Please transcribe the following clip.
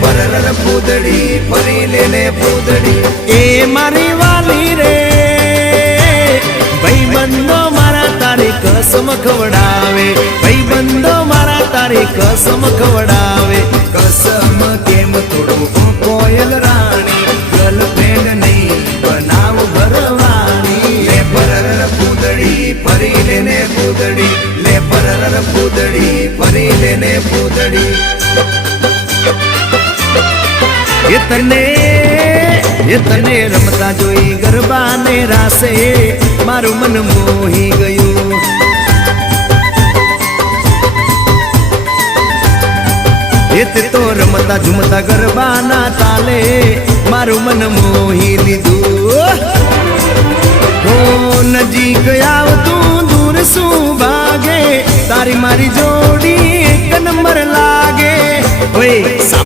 પરર પૂતળી ફરી લેને પૂતળી એ મારી વાલી રે ભાઈબંધો મારા તારી કસમ ખવડાવે ભાઈબંધો મારા તારી કસમ ખવડાવે કસમ કેમ તોડું કોયલ રાણી ગર્લફ્રેન્ડ નહીં બનાવ ઘરવાળી લે પરર પૂતળી ફરી લેને પૂતળી લે પરર પૂતળી ફરી લેને પૂતળી એ તને રમતા જોઈ ગરબાને રાસે મારું મન મોહી ગયું તે તો રમતા ઝુમતા ગરબાના તાલે મારું મન મોહી લીધું હો નજીક આવતું દૂર શું ભાગે તારી મારી જોડી એક નંબર લાગે ઓય